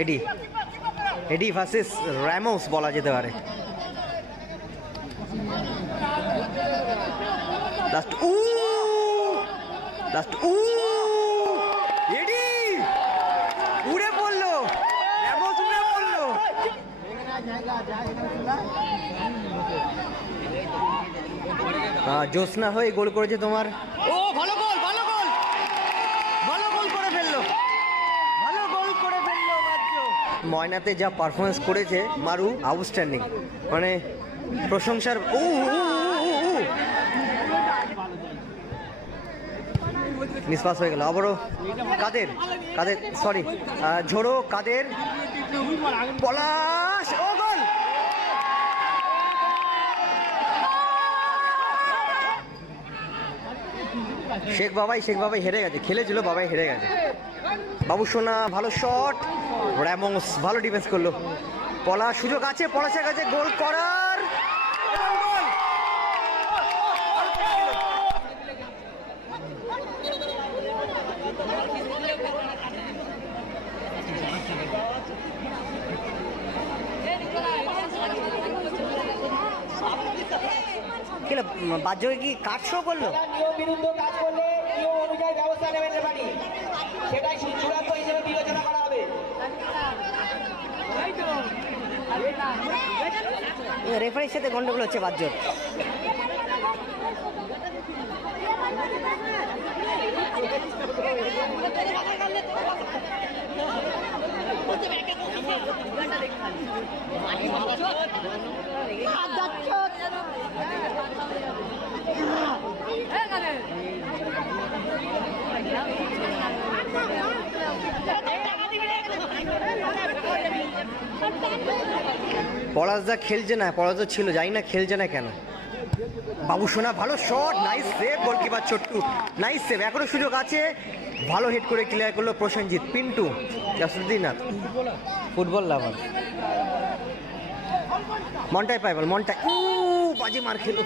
এডি এডি versus Ramos বলা যেতে পারে। লাস্ট এডি উড়ে পড়লো, র্যামোস উড়ে পড়লো। জ্যোৎস্না হয়ে গোল করেছে তোমার। ও ভালো গোল, ভালো গোল, ভালো গোল করে ফেললো, ভালো গোল করে ফেললো বাচ্চু। ময়নাতে যা পারফরমেন্স করেছে মারু, আউটস্ট্যান্ডিং, মানে প্রশংসার। নিষ্পাস হয়ে গেল আবারও। কাদের কাদের সরি ঝোড়ো, কাদের, পলাশ, ও গোল। শেখ বাবাই হেরে গেছে, খেলেছিল বাবাই হেরে গেছে। বাবু সোনা ভালো শট, র্যামোস ভালো ডিফেন্স করলো। পলাশ সুযোগ আছে, পলাশের কাছে গোল করার, গোল। বাহ্যকে কি কাট শো করলো? নিয়ম বিরুদ্ধ কাজ করলে নিয়ম অনুযায়ী ব্যবস্থা নেবেন রেফারি, সেটাই চূড়ান্ত হিসেবে বিবেচনা করা হবে। রেফারির সাথে গন্ডগোল হচ্ছে বাহ্য। পলাশদা খেলছে না, পলাশদা ছিল, জানি না খেলছে না কেন। বাবু সোনা ভালো shot, nice save, goalkeeper Chhotu nice save. এখনো সুযোগ আছে, ভালো হেড করে ক্লিয়ার করলো প্রসেনজিৎ। পিন্টু জাসুদ্দিনাথ ফুটবল লাভার। মন্টাই পাইবল, মন্টাই বাজে মার খেলো।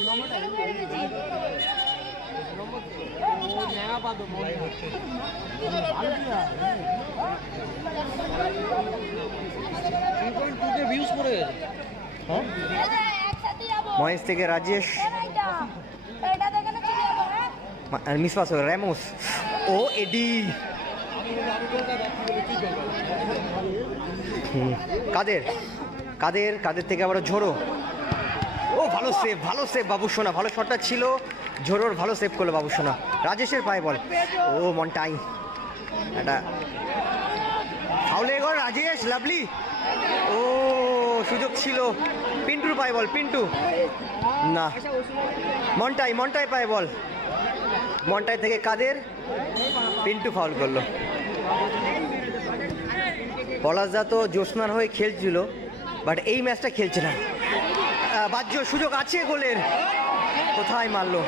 মহেশ থেকে রাজেশ, মিসপাস হয়ে র্যামোস, ও এডি, কাদের কাদের কাদের থেকে আবার ঝোড়ো, ও ভালো সেভ, ভালো সেভ বাবু সোনা, ভালো শটটা ছিল ঝোড়োর, ভালো সেভ করলো বাবু সোনা। রাজেশের পায়ে বল, ও মন্টাই, এটা ফাউলে গো রাজেশ, লাভলি, ও সুযোগ ছিল। পিন্টুর পায়ে বল, পিন্টু না, মন্টাই পায়ে বল, মন্টাই থেকে কাদের, পিন্টু ফাউল করলো। পলাশদা তো জ্যোৎস্নার হয়ে খেলছিল, বাট এই ম্যাচটা খেলছে না। বাহ্য সুযোগ আছে গোলের, কোথায় মারলো।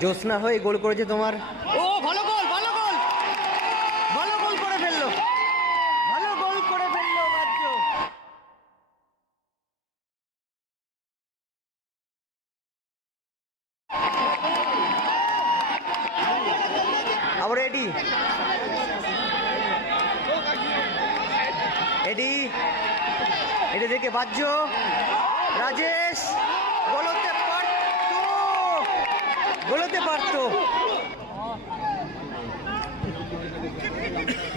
জ্যোৎস্না হয়ে গোল করেছে তোমার। ও ভালো গোল, ভালো গোল, ভালো গোল করে ফেললো, ভালো গোল করে ফেললো বাহ্য। আবার এডি এডি এটা দেখে বাহ্য, রাজেশ গোলতে পারতো।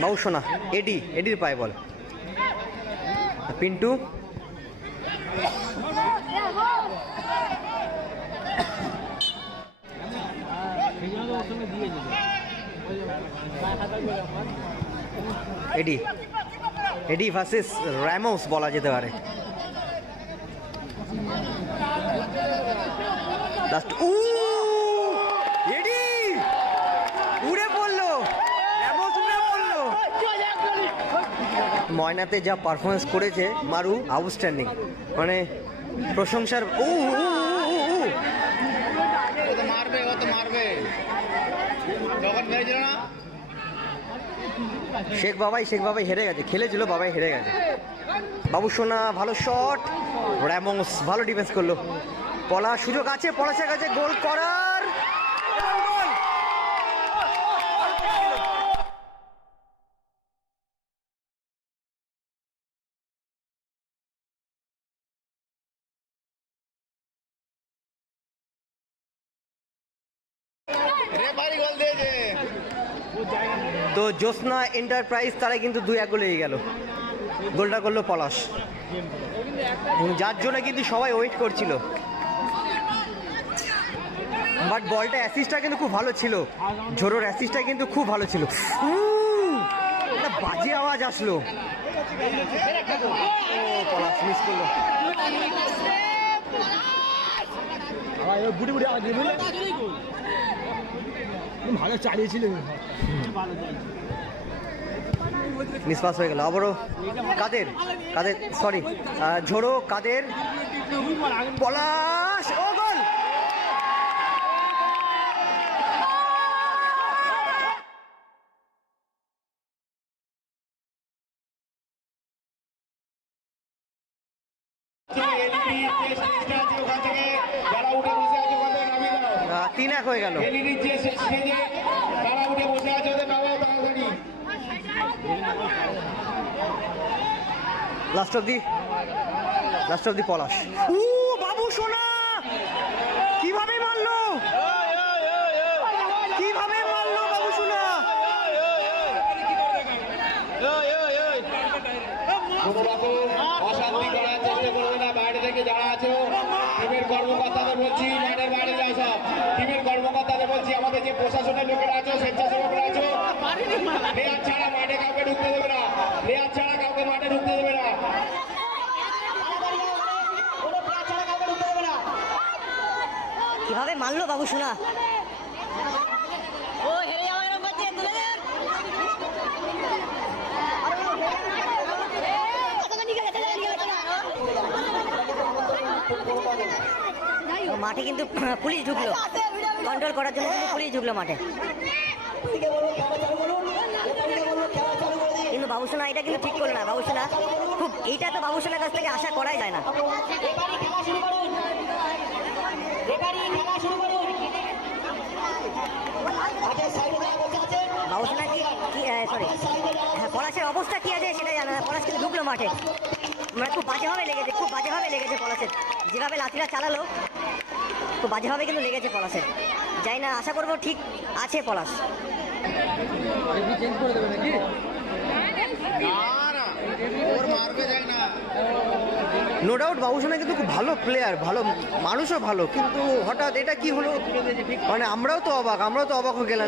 বাবু সোনা, এডির পায়ে বল, পিন্টু এডি ভার্সেস র্যামোস বলা যেতে পারে। লাস্ট এডি উড়ে পড়লো, র্যামোস উড়ে পড়লো। ময়নাতে যা পারফরমেন্স করেছে মারু, আউটস্ট্যান্ডিং, মানে প্রশংসার। শেখ বাবাই হেরে গেছে, খেলেছিল বাবাই হেরে গেছে। বাবু সোনা ভালো শট, র্যামোস ভালো ডিফেন্স করলো। পলাশ সুযোগ আছে, পলাশের কাছে গোল করার, গোল। তো জ্যোৎস্না এন্টারপ্রাইজ তারা কিন্তু 2-1 গোলে এগিয়ে গেল। গোলটা করলো পলাশ, যার জন্য কিন্তু সবাই ওয়েট করছিল। বাট বলটা অ্যাসিস্টটা কিন্তু খুব ভালো ছিল, ঝোড়োর অ্যাসিস্টটা কিন্তু খুব ভালো ছিল। একটা বাজে আওয়াজ আসলো, ও পলাশ মিস করলো। ভালো চালিয়েছিল, মিসপাস হয়ে গেল আবারও। কাদের কাদের সরি ঝোড়ো কাদের পলাশ, ও গোল। যারা উঠে বসে আছে ওখান থেকে নামিয়ে দাও। 3-1 হয়ে গেল। এলইডির যে স্টেজে তারা উঠে বসে আছে ওদের নামাও তাড়াতাড়ি। লাস্ট অফ দি পলাশ। ও বাবু সোনা কিভাবে মারলো, কিভাবে মারলো বাবু সোনা। কোনো রকম অশান্তি করার চেষ্টা করবে না, বাইরে থেকে যারা আছো টিমের কর্মকর্তাদের বলছি মাঠের বাইরে যাও সব। টিমের কর্মকর্তাদের বলছি আমাদের যে প্রশাসনের লোকেরা আছো, স্বেচ্ছাসেবকরা আছো, প্লেয়ার ছাড়া মাঠে কাউকে ঢুকতে দেবে না, প্লেয়ার ছাড়া কাউকে মাঠে ঢুকতে দেবে না। কিভাবে মারলো বাবু সোনা। মাঠে কিন্তু পুলিশ ঢুকলো, কন্ট্রোল করার জন্য কিন্তু পুলিশ ঢুকলো মাঠে। কিন্তু বাবুসোনা এটা কিন্তু ঠিক করলো না। বাবুসোনা খুব, এইটা তো বাবুসোনার কাছ থেকে আশা করাই যায় না। বাবুসোনা কি সরি হ্যাঁ, পলাশের অবস্থা কি আছে সেটা জানা না। পলাশ কিন্তু ঢুকলো মাঠে, মানে খুব বাজেভাবে লেগেছে, খুব বাজেভাবে লেগেছে পলাশের। যেভাবে লাঠিটা চালালো খুব বাজেভাবে কিন্তু লেগেছে পলাশের। যাই না, আশা করবো ঠিক আছে পলাশ। নো ডাউট বাবুসোনা কিন্তু খুব ভালো প্লেয়ার, ভালো মানুষও ভালো, কিন্তু হঠাৎ এটা কি হলো, মানে আমরাও তো অবাক হয়ে গেলাম।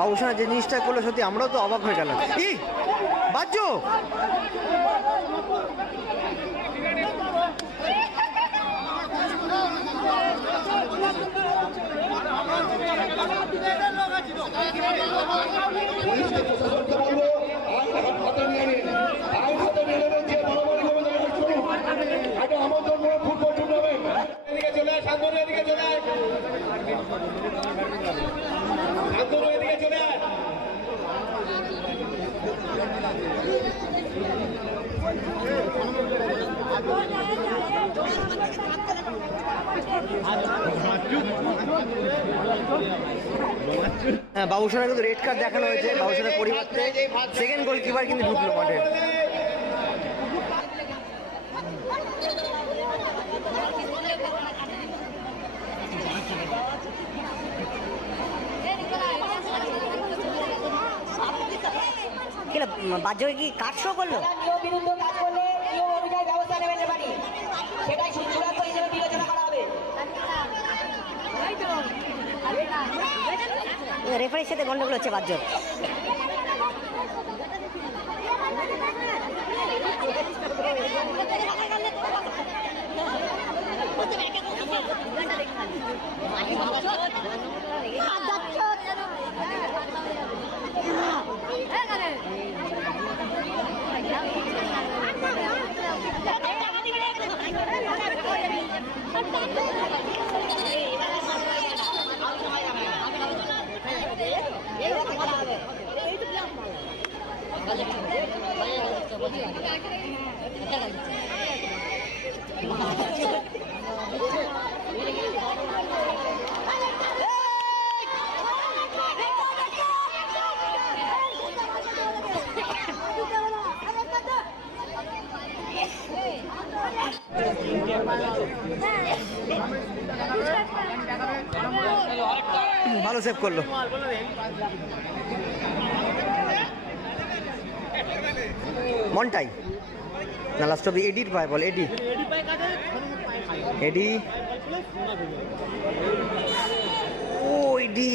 বাবুসোনা যে জিনিসটা করলো সত্যি আমরাও তো অবাক হয়ে গেলাম। কি বাজ্য পুলিশকে প্রশাসনকে বলবো হাতে নিয়ে নিন, হাতে নিয়ে নেবেন যে মারামারি করবে তারা শুনুন। একটা আমন্ত্রণ করে ফুটবল টুর্নামেন্ট এদিকে চলে আয়, শান্তনু এদিকে চলে আয়, শান্তনু এদিকে চলে আয়। হ্যাঁ, বাবুসোনা কিন্তু রেড কার্ড দেখানো হয়েছে। বাবুসোনার পরিবর্তে সেকেন্ড গোলকিপার কিন্তু ঢুকলো মাঠে। বাহ্য কি কাট শো করলো? নিয়ম বিরুদ্ধ কাজ করলে নিয়ম অনুযায়ী ব্যবস্থা নেবেন রেফারি, সেটাই চূড়ান্ত হিসেবে বিবেচনা করা হবে। রেফারির সাথে গন্ডগোল হচ্ছে বাহ্য। ভালো সেভ করলো। মন্টাই না, লাস্ট অব্দি এডির পায় বল, এডি এডি, ও এডি